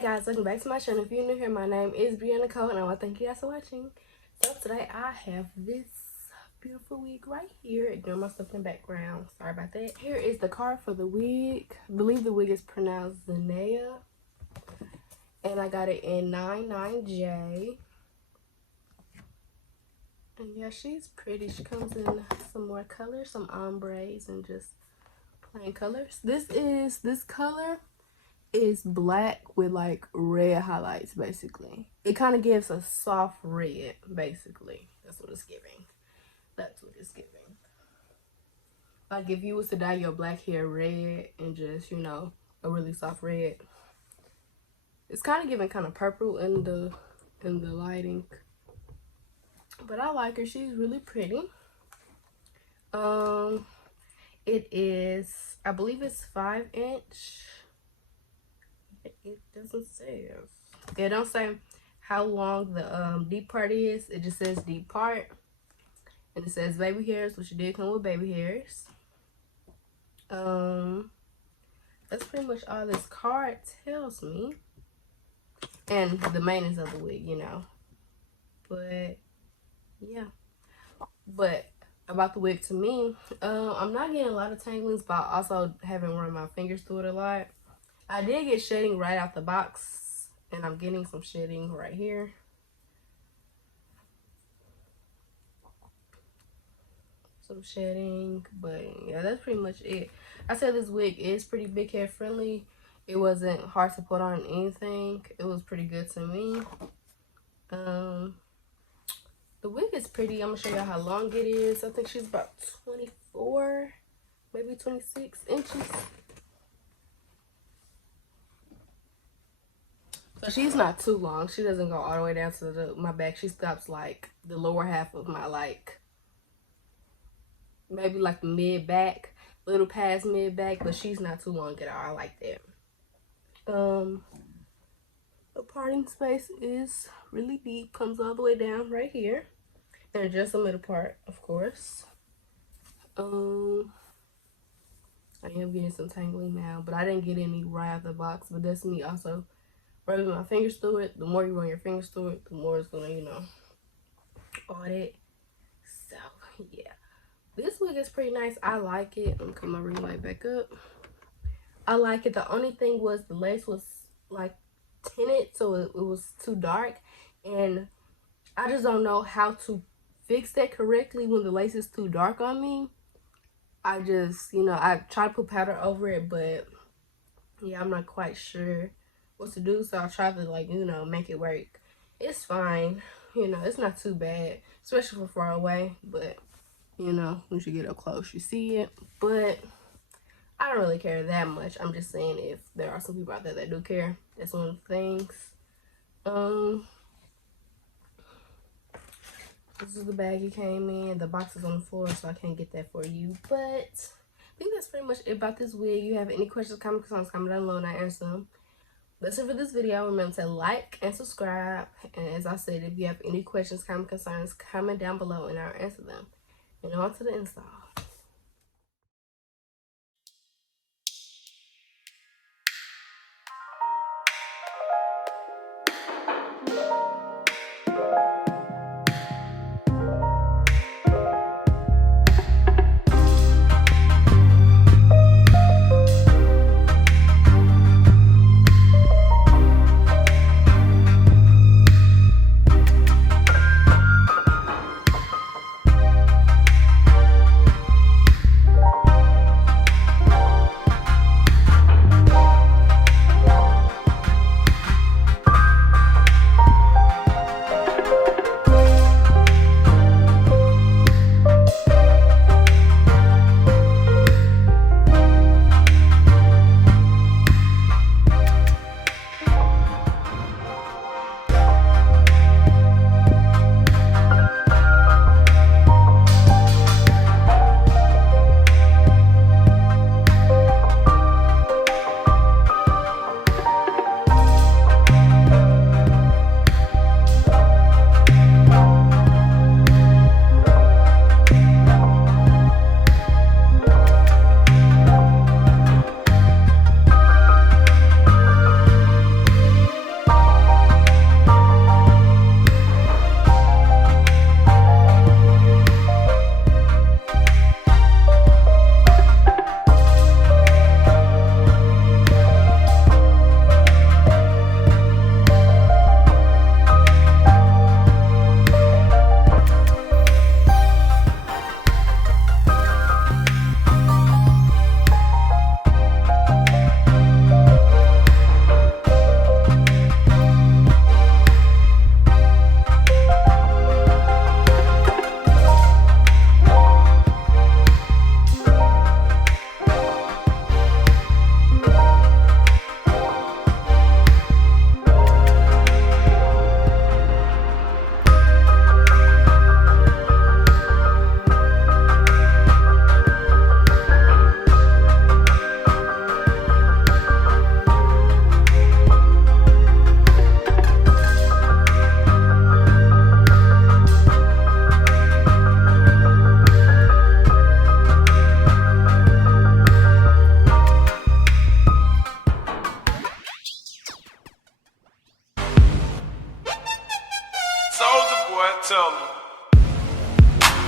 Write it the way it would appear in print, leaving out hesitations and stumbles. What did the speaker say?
guys, welcome back to my channel. If you're new here, my name is Brianna Cole and I want to thank you guys for watching. So today I have this beautiful wig right here. Ignore my stuff in the background, sorry about that. Here is the card for the wig. I believe the wig is pronounced ZANIYA, and I got it in 99J. And yeah, she's pretty. She comes in some more colors, some ombres and just plain colors. This color is black with like red highlights. Basically it kind of gives a soft red. Basically that's what it's giving. Like if you was to dye your black hair red and just, you know, a really soft red, it's kind of giving kind of purple in the lighting. But I like her. She's really pretty. It is, I believe it's 5-inch. It doesn't say. It don't say how long the deep part is. It just says deep part, and it says baby hairs, which did come with baby hairs. That's pretty much all this card tells me, and the maintenance of the wig, you know. But yeah, but about the wig, to me, I'm not getting a lot of tanglings, but I also haven't run my fingers through it a lot. I did get shedding right out the box, and I'm getting some shedding right here. Some shedding, but yeah, that's pretty much it. I said this wig is pretty big hair friendly. It wasn't hard to put on anything. It was pretty good to me. The wig is pretty. I'm gonna show y'all how long it is. I think she's about 24, maybe 26 inches. So she's not too long. She doesn't go all the way down to my back. She stops like the lower half of my, like, maybe like the mid back, little past mid back, but she's not too long at all. I like that. The parting space is really deep, comes all the way down right here, and just the middle part, of course. I am getting some tangling now, but I didn't get any right out of the box. But that's me also rubbing my fingers through it. The more you run your fingers through it, the more it's gonna, you know, all that. So yeah, this wig is pretty nice. I like it. I'm gonna come my ring light back up. I like it. The only thing was the lace was like tinted, so it was too dark, and I just don't know how to fix that correctly when the lace is too dark on me. I just, you know, I try to put powder over it, but yeah, I'm not quite sure what to do, so I'll try to, like, you know, make it work. It's fine, you know, it's not too bad, especially for far away, but you know, once you get up close you see it. But I don't really care that much. I'm just saying, if there are some people out there that do care, that's one of the things. This is the bag it came in. The box is on the floor, so I can't get that for you, but I think that's pretty much it about this wig. You have any questions, comments, concerns, comment down below and I answer them. That's it for this video. Remember to like and subscribe, and as I said, if you have any questions, comments, concerns, comment down below and I'll answer them. And on to the install. some